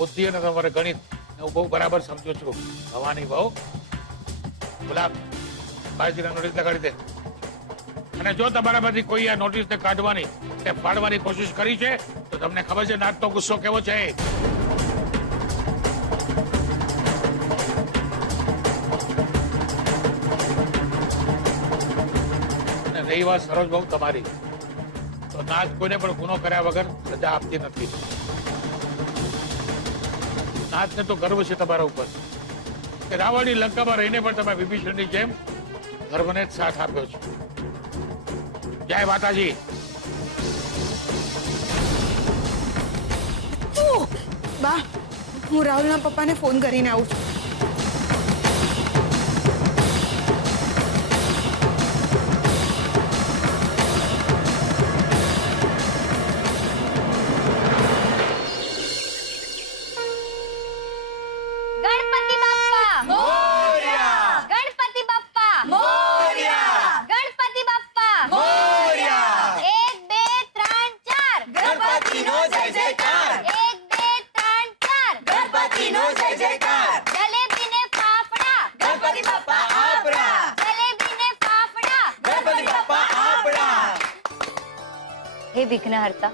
બુદ્ધિ અને તમારે ગણિત હું બહુ બરાબર સમજુ છું. ભવાની બહુ ગુલાબ બાજીના નોટિસ લગાડી દે. અને જો તમારામાંથી કોઈ આ નોટિસને કાઢવાની કે પાડવાની કોશિશ કરી છે તો તમને ખબર છે નાથનો ગુસ્સો કેવો છે. અને રહી વાત સરોજ બહુ તમારી, તો નાથ કોઈને પણ ગુનો કર્યા વગર સજા આપતી નથી. નાથને તો ગર્વ છે તમારા ઉપર કે રાવણની લંકામાં રહીને પણ તમે વિભીષણની જેમ ધર્મને જ સાથ આપ્યો છે. જય માતાજી. બા, હું રાહુલના પપ્પાને ફોન કરીને આવું છું. ગણપતિ બાપ્પા મોરયા! ગણપતિ બાપ્પા મોરયા! ગણપતિ બાપ્પા મોરયા! 1 2 3 4 ગણપતિનો જય જયકાર! 1 2 3 4 ગણપતિનો જય જયકાર! જલેબીને ફાફડા ગણપતિ બાપ્પા આપડા! જલેબીને ફાફડા ગણપતિ બાપ્પા આપડા! હે વિઘ્નહર્તા,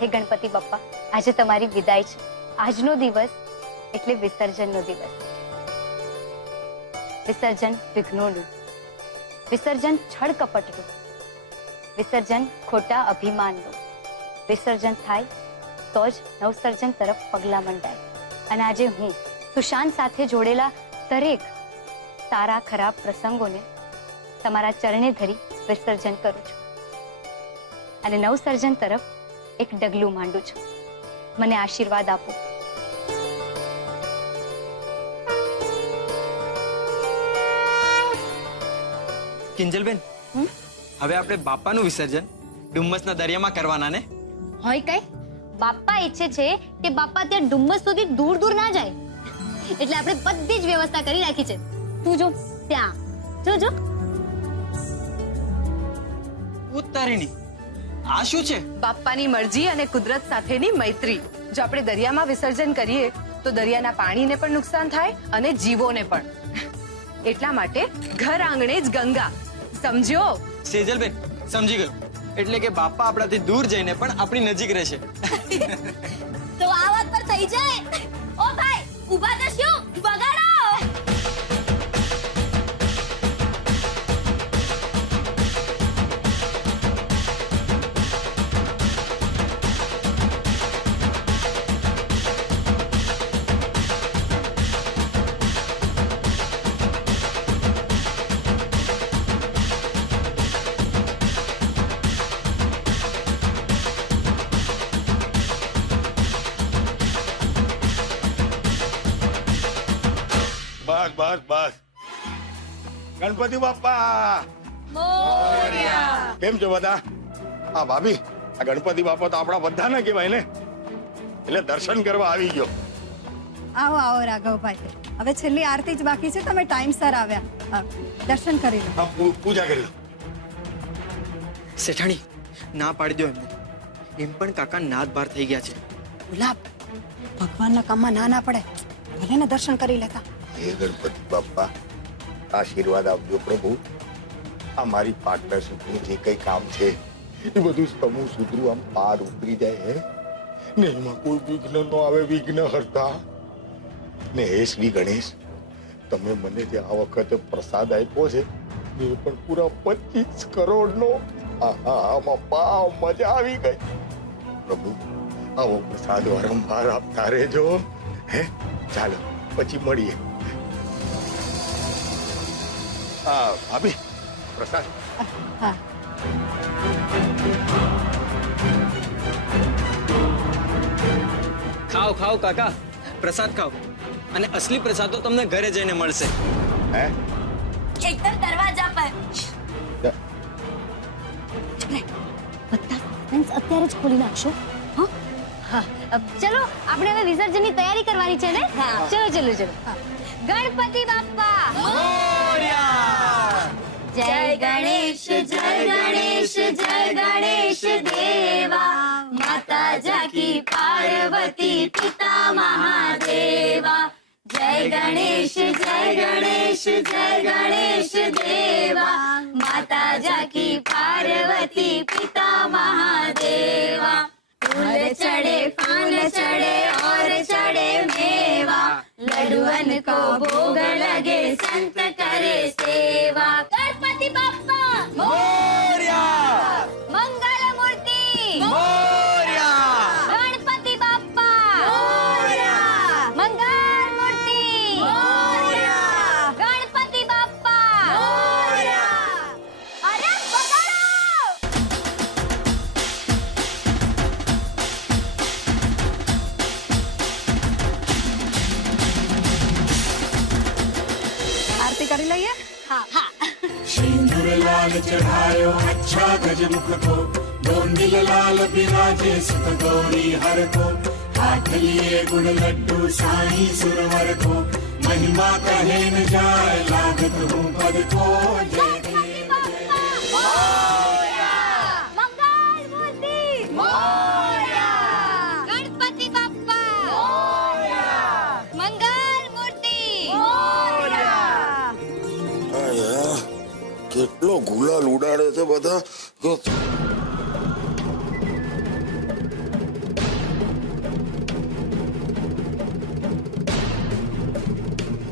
હે ગણપતિ બાપ્પા, આજે તમારી વિદાય છે. આજનો દિવસ એટલે વિસર્જનનો દિવસ. વિસર્જન વિઘ્નોનું, વિસર્જન છળ કપટનું, વિસર્જન ખોટા અભિમાનનું. વિસર્જન થાય તો જ નવસર્જન તરફ પગલા મંડાય. અને આજે હું સુશાંત સાથે જોડેલા દરેક સારા ખરાબ પ્રસંગોને તમારા ચરણે ધરી વિસર્જન કરું છું અને નવસર્જન તરફ એક ડગલું માંડું છું. મને આશીર્વાદ આપો. કિંજલબેન, હવે આપણે બાપાનું વિસર્જન ડુમ્મસના દરિયામાં કરવાના ને? હોય કઈ, બાપા ઈચ્છે છે કે બાપા ત્યાં ડુમ્મસ સુધી દૂર દૂર ના જાય, એટલે આપણે બધી જ વ્યવસ્થા કરી રાખી છે. તું જો ત્યાં જો ઉતારીની આ શું છે? બાપ્પાની મરજી અને કુદરત સાથેની મૈત્રી. જો આપણે દરિયામાં વિસર્જન કરીએ તો દરિયાના પાણીને પણ નુકસાન થાય અને જીવોને પણ. એટલા માટે ઘર આંગણે જ ગંગા, સમજ્યો? સેજલબેન, સમજી ગયો. એટલે કે બાપા આપણાથી દૂર જઈને પણ આપણી નજીક રહેશે. તો આ વાત પર થઈ જાય. ઓ ભાઈ, ઊભા થશો, વગાડો. બસ બસ બસ. ગણપતિ બાપ્પા મોરયા! કેમ છો બધા? હા ભાભી, આ ગણપતિ બાપા તો આપણા બધાને કહેવાય ને, એટલે દર્શન કરવા આવી ગયો. આવો આવો રાઘવભાઈ, હવે છેલ્લી આરતી જ બાકી છે. તમે ટાઈમસર આવ્યા. દર્શન કરી લો. હા, પૂજા કરી લો. શેઠાણી, ના પાડી દો એમને. એમ પણ કાકા નાદ બાર થઈ ગયા છે. ગુલાબ, ભગવાનના કામમાં ના ના પડે. ભલે ને દર્શન કરી લેતા. હે ગણપતિ બાપ્પા, આશીર્વાદ આપજો પ્રભુ. આ મારી પાર્ટનરશીપનું જે કઈ કામ છે એ બધું સમૂહ સૂત્રું આમ પાર ઉતરી જાય હે ને, એમાં કોઈ વિઘ્ન ન આવે. વિઘ્ન હરતા ને હે શ્રી ગણેશ, તમે મને જે આ વખતે પ્રસાદ આપ્યો છે એ પણ પૂરા 25 કરોડનો. બાપા, મજા આવી ગઈ. પ્રભુ, આવો પ્રસાદ વારંવાર આપતા રહેજો. હે, ચાલો પછી મળીએ. હા ભાભી, પ્રસાદ. હા, ખાઓ ખાઓ કાકા, પ્રસાદ ખાઓ. અને અસલી પ્રસાદ તો તમને ઘરે જઈને મળશે. હે, એકદમ દરવાજા પર. બધા ફેન્સ અત્યારે જ ખોલી નાખશો. હા, ચલો આપણે હવે વિસર્જનની તૈયારી કરવાની છે ને? ચલો ચલો ચલો. ગણપતિ બાપ્પા મોરયા! જય ગણેશ જય ગણેશ જય ગણેશ દેવા, માતા જય જાકી પાર્વતી પિતા મહાદેવા જય ગણેશ જય ગણેશ જય ગણેશ દેવા માતા જાકી પાર્વતી પિતા મહાદેવા फूल चढ़े फाल चढ़े और चढ़े मेवा लड्डुअन को भोग लगे संत करे सेवा गणपति बाप्पा મોર્યા मंगल मूर्ति મોર્યા गणपति बाप्पा मंगल मूर्ति गणपति बाप्पा अरे पकड़ो આરતી કરી લઈએ सिंदूर लाल चढ़ायो अच्छा गजमुख को गोंदिल लाल बिराजे सुत गौरी हर को हाथ लिए गुण लड्डू साईं सुरवर को महिमा कहे न जाए लागत हूँ पद को जय देव मंगल मूर्ति गणपति बाप्पा मंगल मूर्ति કેટલો ગુલાલ ઉડાડે છે બધા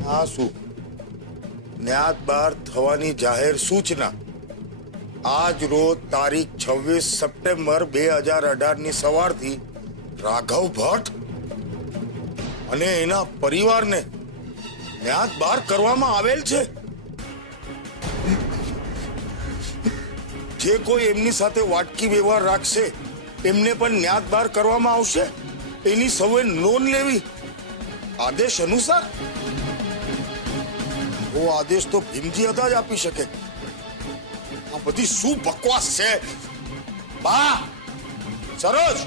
આ શું ન્યાત બહાર થવાની જાહેર સૂચના આજ રોજ તારીખ 26 સપ્ટેમ્બર 2018 ની સવારથી રાઘવ ભટ્ટ અને એના પરિવારને ન્યાત બહાર કરવામાં આવેલ છે જે કોઈ એમની સાથે વાટકી વ્યવહાર રાખશે એમને પણ ન્યાત બહાર કરવામાં આવશે એની સૌએ નોંધ લેવી આદેશ અનુસાર वो आदेश तो भीमजी अदा જ આપી શકે આ બધી શું બકવાસ છે બા સરોજ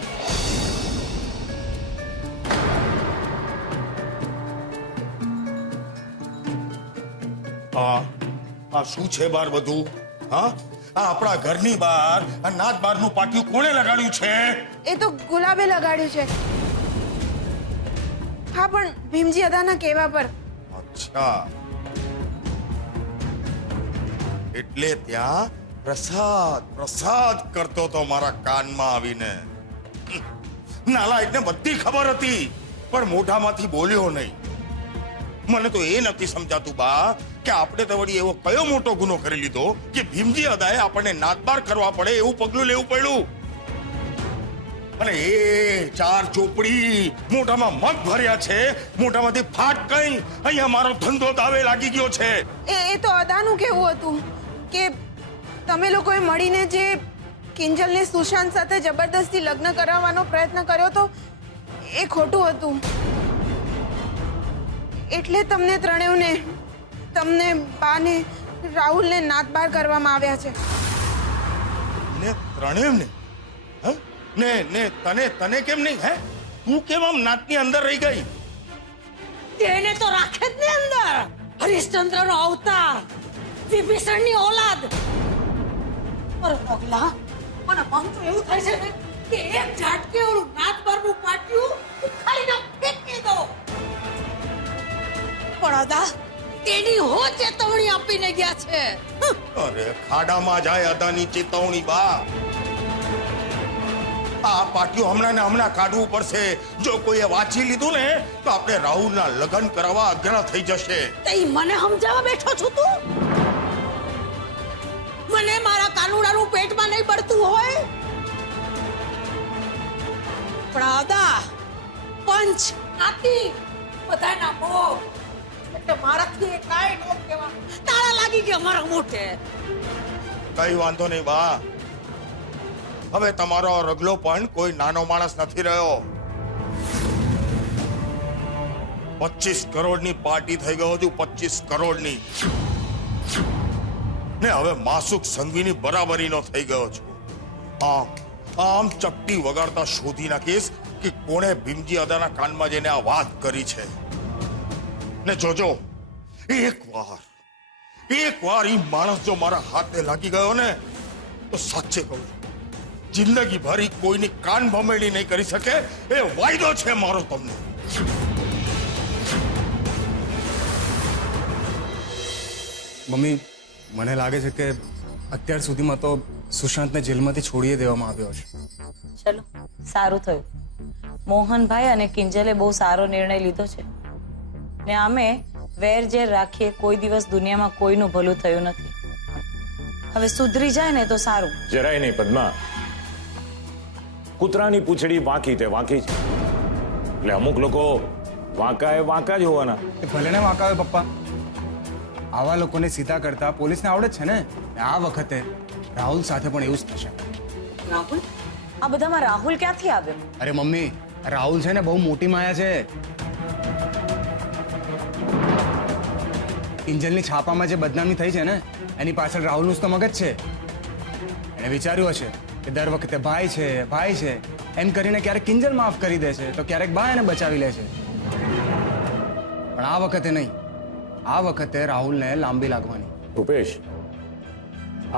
આ શું છે બાર બધું હા આ આપણા ઘરની બહાર આ નાત બારનું પાટિયું કોણે લગાડ્યું છે એ તો ગુલાબે લગાડ્યું છે હા પણ ભીમજી અદાના કહેવા પર અચ્છા એટલે ત્યાં પ્રસાદ પ્રસાદ કરતો તો મારા કાનમાં આવીને નાલાયકને બધી ખબર હતી પણ મોઢામાંથી બોલ્યો નહીં મને તો એ નથી સમજાતું બા કે આપણે તો વળી એવો કયો મોટો ગુનો કરી લીધો કે ભીમજી અદાએ આપણને નાતબાર કરવા પડે એવું પગલું લેવું પડ્યું અને એ ચાર ચોપડી મોઢામાં મગ ભર્યા છે મોઢામાંથી ફાટ કઈ અહીંયા મારો ધંધો દાવે લાગી ગયો છે એ તો અદાનું કેવું હતું કે તમે લોકોએ મળીને જે કિંજલને સુશાંત સાથે જબરદસ્તી લગ્ન કરાવવાનો પ્રયત્ન કર્યો તો એ ખોટું હતું એટલે તમને ત્રણેયને તમને બાને રાહુલને નાતબાર કરવામાં આવ્યા છે ને ત્રણેયને હ? ને તને કેમ નહીં હે તું કેમ આમ નાતની અંદર રહી ગઈ તેને તો રાખે જ ને અંદર હરિશ્ચંદ્રનો અવતાર વિભીષણની ઓલાદ અરે પગલા મને મન તો એવું થાય છે ને કે એક ઝાટકે ઓલું નાત પરનું પાટિયું ઉખાડીને ફેંકી દો પણ અદા તેની હો ચેતવણી આપીને ગયા છે અરે ખાડામાં જાય અદાની ચેતવણી બા આ પાટિયું હમણાં ને હમણાં કાઢવું પડશે જો કોઈએ વાંચી લીધું ને તો આપણે રાહુલના લગ્ન કરાવવા અઘરા થઈ જશે તે મને સમજાવવા બેઠો છું તું મને મારા કાનુડાનું પેટમાં નહીં પડતું હોય પણ અદા પંચ આતી બધાના ભોગ એટલે મારાથી કાઈ નો કહેવા તાળા લાગી ગયા મારા મોઢે કઈ વાંધો નહીં બા હવે તમારો રગલો પણ કોઈ નાનો માણસ નથી રહ્યો 25 કરોડની પાર્ટી થઈ ગયો છું 25 કરોડની ને હવે માસુક સંઘવીની બરાબરીનો થઈ ગયો છું આમ ચપટી વગાડતા શોધી નાખીશ કે કોણે ભીમજી અદાના કાનમાં જઈને આ વાત કરી છે ને જોજો એક વાર ઈ માણસ જો મારા હાથે લાગી ગયો ને તો સાચે કહું જિંદગી ભરી કોઈની કાન ભમેડી નહીં કરી શકે એ વાયદો છે મારો તમને. મમ્મી, મને લાગે છે કે અત્યાર સુધીમાં તો સુશાંતને જેલમાંથી છોડી દેવામાં આવ્યો છે. ચલો સારું થયું. મોહનભાઈ અને કિંજલે બહુ સારો નિર્ણય લીધો છે ને અમે વેર ઝેર રાખીએ કોઈ દિવસ દુનિયામાં કોઈનું ભલું થયું નથી. હવે સુધરી જાય ને તો સારું. જરાય નહીં પદ્મા. કૂતરાની પૂંછડી વાંકી તે વાંકી છે. એટલે અમુક લોકો વાંકા એ વાંકા જ હોવાના. ભલે ને વાંકા હોય પપ્પા, આવા લોકોને સીધા કરતા પોલીસને આવડે જ છે ને. આ વખતે રાહુલ સાથે પણ એવું જ થશે. રાહુલ? આ બધામાં રાહુલ ક્યાંથી આવ્યો? અરે મમ્મી, રાહુલ છે ને બહુ મોટી માયા છે. કિંજલની છાપામાં જે બદનામી થઈ છે ને એની પાછળ રાહુલનું જ તો મગજ છે. એને વિચાર્યું હશે કે દર વખતે ભાઈ છે ભાઈ છે એમ કરીને ક્યારેક કિંજલ માફ કરી દે છે તો ક્યારેક બા એને બચાવી લે છે. પણ આ વખતે નહીં. આ વખતે રાહુલને લાંબી લાગવાની. રૂપેશ,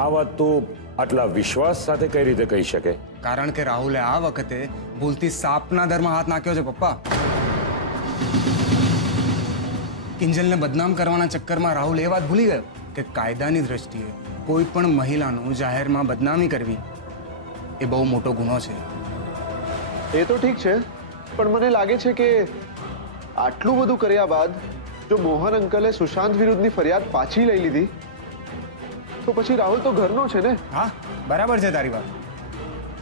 આ વાત તું આટલા વિશ્વાસ સાથે કઈ રીતે કહી શકે? કારણ કે રાહુલે આ વખતે ભૂલથી સાપના દરમાં હાથ નાખ્યો છે પપ્પા. કિંજલને બદનામ કરવાના ચક્કરમાં રાહુલ એ વાત ભૂલી ગયો કે કાયદાની દ્રષ્ટિએ કોઈ પણ મહિલાનું જાહેરમાં બદનામી કરવી એ બહુ મોટો ગુનો છે. એ તો ઠીક છે, પણ મને લાગે છે કે આટલું બધું કર્યા બાદ જો મોહન અંકલે સુશાંત વિરુદ્ધની ફરિયાદ પાછી લઈ લીધી તો પછી રાહુલ તો ઘરનો છે ને. હા, બરાબર છે તારી વાત.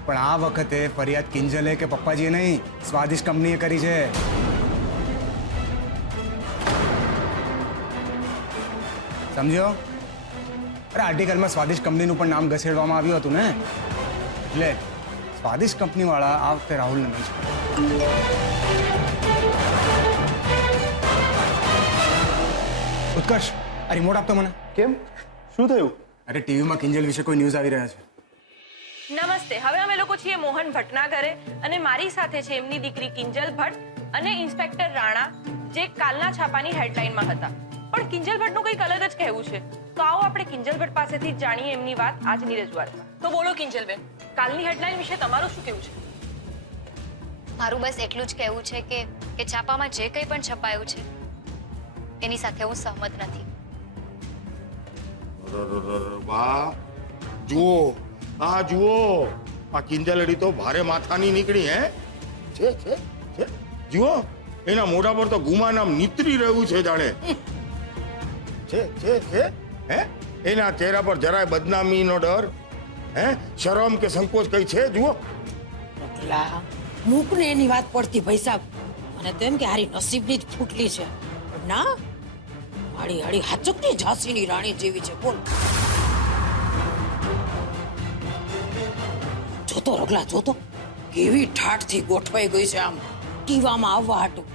પણ આ વખતે ફરિયાદ કિંજલે કે પપ્પાજીએ નહીં, સ્વાદિષ્ટ કંપનીએ કરી છે. સમજ્યો? અરે આર્ટિકલમાં સ્વાદિષ્ટ કંપનીનું પણ નામ ઘસેડવામાં આવ્યું હતું ને, એટલે સ્વાદિષ્ટ કંપની વાળા આ વખતે રાહુલને નહીં છે. ઉત્કર્ષ, આ રિમોટ આપતો મને. કેમ? શું થયું? અરે ટીવીમાં કિંજલ વિશે કોઈ ન્યૂઝ આવી રહ્યા છે. નમસ્તે, હવે અમે લોકો છીએ મોહન ભટ્ટના ઘરે અને મારી સાથે છે એમની દીકરી કિંજલ ભટ્ટ અને ઇન્સ્પેક્ટર રાણા, જે કાલના છાપાની હેડલાઇનમાં હતા. પણ કિંજલ ભટ્ટનું કંઈક અલગ જ કહેવું છે, તો આવો આપણે કિંજલ ભટ્ટ પાસેથી જ જાણીએ એમની વાત આજની રજૂઆતમાં. તો બોલો કિંજલબેન, કાલની હેડલાઇન વિશે તમારું શું કહેવું છે? મારું બસ એટલું જ કહેવું છે કે છાપામાં જે કંઈ પણ છપાયું છે એની સાથે હું સહમત નથી. વાહ, જુઓ આ જુઓ, આ કિંજલડી તો ભારે માથાની નીકળી. હે છે છે છે જુઓ, એના મોઢા પર તો ગુમા નામ નીતરી રહ્યું છે જાણે. છે છે છે હે એના ચહેરા પર જરાય બદનામીનો ડર, હે શરમ કે સંકોચ કઈ છે? જુઓ મૂકને એની વાત પડતી ભાઈ સાહેબ. અને તેમ કે હારી નસીબની જ ફૂટલી છે. ના, હાડી હાડી હાચકની ઝાંસીની રાણી જેવી છે. બોલ, જોતો રગલા જોતો, કેવી ઠાઠથી ગોઠવાઈ ગઈ છે આમ ટીવામાં આવવા હાટું.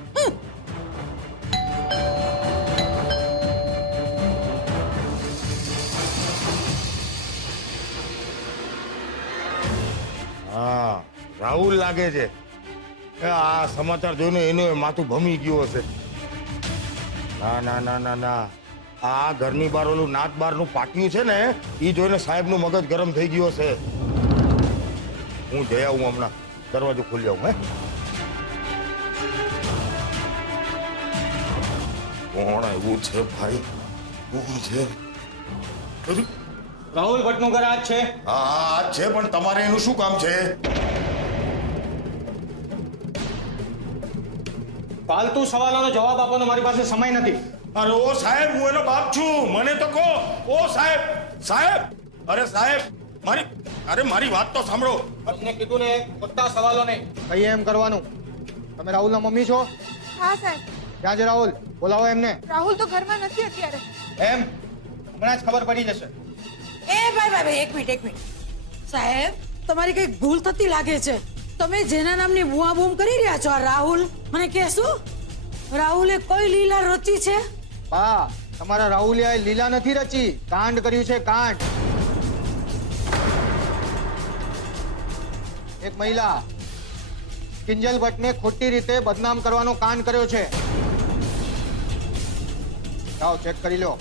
હા, રાહુલ લાગે છે આ સમાચાર જોઈને એનું માથું ભમી ગયું હશે. ના ના ના ના ના, આ ઘરની બહાર ઓલું નાત બારનું પાટિયું છે ને એ જોઈને સાહેબનું મગજ ગરમ થઈ ગયું હશે. હું જઈ આવું હમણાં, દરવાજો ખોલી આવું. હે કોણ આવ્યું છે ભાઈ? કોણ છે? રાહુલ ભટ્ટનું ઘર આજ છે. હા આજ છે, પણ તમારે એનું શું કામ છે? ફાલતુ સવાલોનો જવાબ આપવાનો મારી પાસે સમય નથી. અરે ઓ સાહેબ, હું એનો બાપ છું, મને તો કહો. ઓ સાહેબ, સાહેબ, અરે સાહેબ, મારી વાત તો સાંભળો. તમને કીધું ને, ખોટા સવાલો નહીં. કઈ એમ કરવાનું. તમે રાહુલના મમ્મી છો? હા સાહેબ. ક્યાં છે રાહુલ? બોલાવો એમને. રાહુલ તો ઘરમાં નથી અત્યારે. એમ હમણાં જ ખબર પડી જશે. એ ભાઈ એક મિનિટ. સાહેબ, તમારી કઈક ભૂલ થતી લાગે છે. તમે જેના નામની બુઆ બૂમ કરી રહ્યા છો, આ રાહુલ, મને કહેશો રાહુલે કોઈ લીલા રચી છે? બા, તમારા રાહુલિયાએ લીલા નથી રચી, કાંડ કર્યું છે, કાંડ. એક મહિલા કિંજલ ભટ્ટને ખોટી રીતે બદનામ કરવાનો કાંડ કર્યો છે. જાઓ ચેક કરી લો.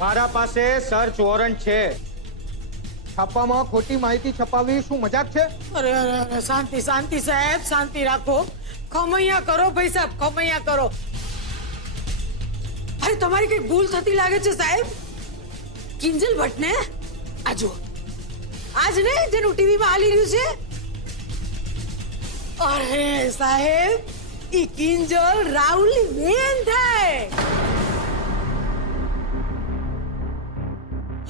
મારા પાસે સર્ચ વોરંટ છે. છાપામાં ખોટી માહિતી છપાવવી શું મજાક છે? અરે અરે અરે શાંતિ શાંતિ સાહેબ, શાંતિ રાખો. ખમૈયા કરો ભાઈ સાહેબ, ખમૈયા કરો. અરે તમારી કઈ ભૂલ થતી લાગે છે સાહેબ. કિંજલ ભટ્ટ ને આ જો આજ ને જેનું ટીવીમાં હાલી રહ્યું છે. અરે સાહેબ ઈ કિંજલ રાહુલની બેન થાય.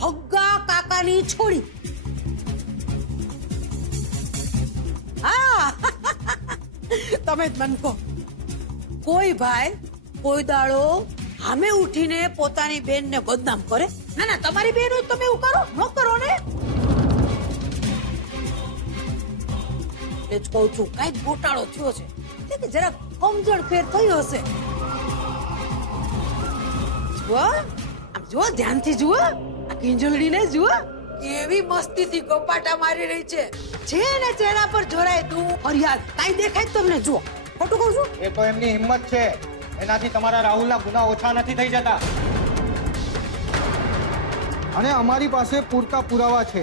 હગ્ગા કાકાની છોડી. હા તમે જ મન કહો, કોઈ ભાઈ કોઈ દાડો સામે ઉઠીને પોતાની બેનને બદનામ કરે? ના ના, તમારી બેન હોય તમે એવું કરો? ન કરો ને. એ જ કહું છું, કઈક ગોટાળો થયો છે એટલે કે જરાક સમજણ ફેર થયો હશે. જુઓ આમ જુઓ, ધ્યાનથી જુઓ. આ કિંજલડીને જુઓ કેવી મસ્તીથી ગપાટા મારી રહી છે. છે ને ચહેરા પર જોરાય તું ફરિયાદ કાઈ દેખાય તમને? જુઓ, ખોટું કહું છું? એ તો એમની હિંમત છે, એનાથી તમારા રાહુલના ગુના ઓછા નથી થઈ જતા. અને અમારી પાસે પૂરતા પુરાવા છે.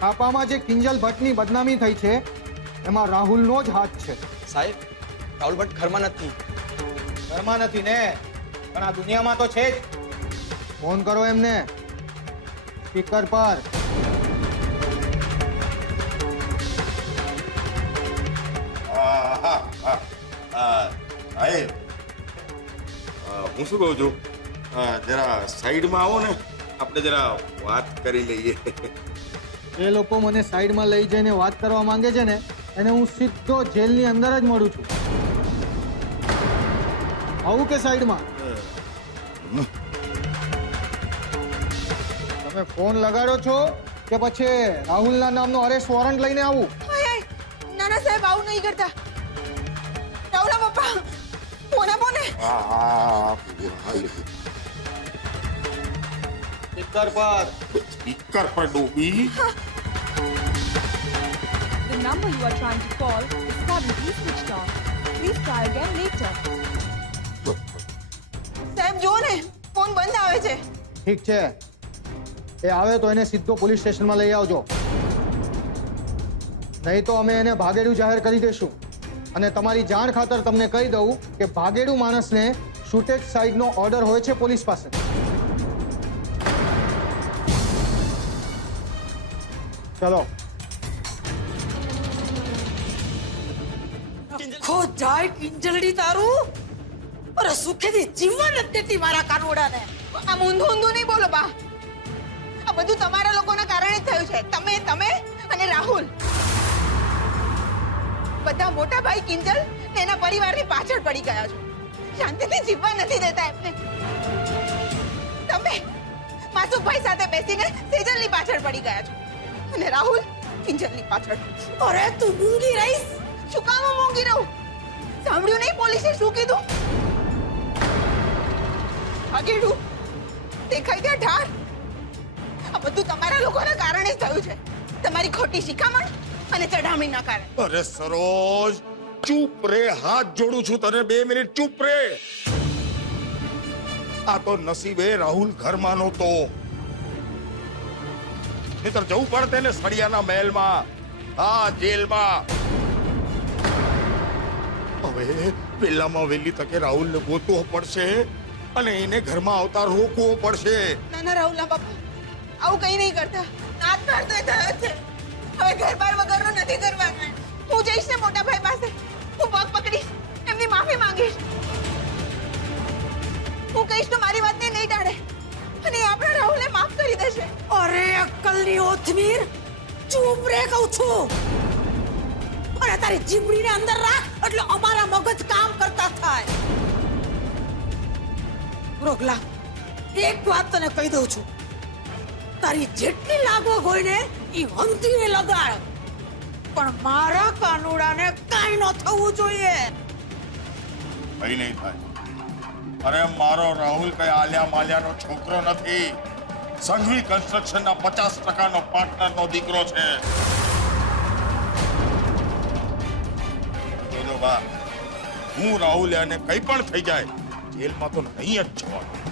છાપામાં જે કિંજલ ભટ્ટની બદનામી થઈ છે એમાં રાહુલનો જ હાથ છે. સાહેબ, રાહુલ ભટ્ટ ઘરમાં નથી. ઘરમાં નથી ને, પણ આ દુનિયામાં તો છે જ. ફોન કરો એમને સ્પીકર પર. હું શું કહું છું, જરા સાઈડમાં આવો ને, આપણે જરા વાત કરી લઈએ. એ લોકો મને સાઈડમાં લઈ જઈને વાત કરવા માંગે છે ને, એને હું સીધો જેલની અંદર જ મળું છું. આવું કે સાઈડમાં? તમે ફોન લગાડો છો કે પછી રાહુલના નામનો અરેસ્ટ વોરંટ લઈને આવું? ના ના સાહેબ, આવું નહીં કરતા. રાહુલના પપ્પા ફોન આપો ને. સ્પીકર પર ડૂબી. The number you are trying to call is currently switched off. Please try again later. સાહેબ જુઓ ને, ફોન બંધ આવે છે. ઠીક છે, એ આવે તો એને સીધો પોલીસ સ્ટેશનમાં લઈ આવજો, નહીં તો અમે એને ભાગેડું જાહેર કરી દઈશું. અને તમારી જાણ ખાતર તમને કહી દઉં કે ભાગેડું માણસને શૂટેજ સાઈડનો ઓર્ડર હોય છે પોલીસ પાસે. ચલો. ખો જાય કિંજલડી તારું. અરે સુખેથી જીવવા નથી દેતી મારા કાનોડાને. આ ઊંધું ઊંધું નહીં બોલો બા. આ બધું તમારા લોકોના કારણે જ થયું છે. તમે અને રાહુલ બધા મોટા ભાઈ કિંજલ ને એના પરિવારની પાછળ પડી ગયા છો. શાંતિથી જીવવા નથી દેતા એમને. તમે માસુભાઈ સાથે બેસીને સેજલની પાછળ પડી ગયા છો અને રાહુલ કિંજલની પાછળ. અરે તું મૂંગી રહીશ? શું કામ મૂંગી રહું? સાંભળ્યું નહીં પોલીસે શું કીધું? આગેડું દેખાઈ ગયા ઢાર. આ બધું તમારા લોકોના કારણે જ થયું છે. તમારી ખોટી શિખામણ અને ચડામણીના કારણે. અરે સરોજ, ચૂપ રે. હાથ જોડું છું તને, 2 મિનિટ ચૂપ રે. આ તો નસીબે રાહુલ ઘરમાં નહોતો, નહીતર જવું પડતે ને સળિયાના મહેલમાં, હા જેલમાં. હવે પેલામાં વહેલી તકે રાહુલને ગોતવો પડશે અને એને ઘરમાં આવતા રોકવો પડશે. નાના રાહુલના પપ્પા આવું કઈ નહીં કરતા. નાત પાર તો થયો છે. હવે ઘર બાર વગરનો નથી કરવાનું. હું જઈશ ને મોટા ભાઈ પાસે, હું પગ પકડીશ, એમની માફી માંગીશ. હું કહીશ તો મારી વાતને નહીં ટાળે અને આપણા રાહુલને માફ કરી દેશે. અરે અક્કલની ઓથમીર, ચૂપ રે કહું છું. અરે તારી જીભડીને અંદર રાખ એટલે અમારા મગજ કામ કરતા થાય. રોગલા, એક વાત તને કહી દઉં છું, તારી જેટલી લાગવગ હોય ને ઈ હંતીને લગાડ, પણ મારા કાનુડાને કાઈ ન થવું જોઈએ. કઈ નહીં થાય. અરે મારો રાહુલ કઈ આલ્યા માલ્યાનો છોકરો નથી. સંઘવી કન્સ્ટ્રક્શનના 50%નો પાર્ટનરનો દીકરો છે. જોજો બા, હું રાહુલ અને કઈ પણ થઈ જાય જેલમાં તો નહીં જ જવાનું.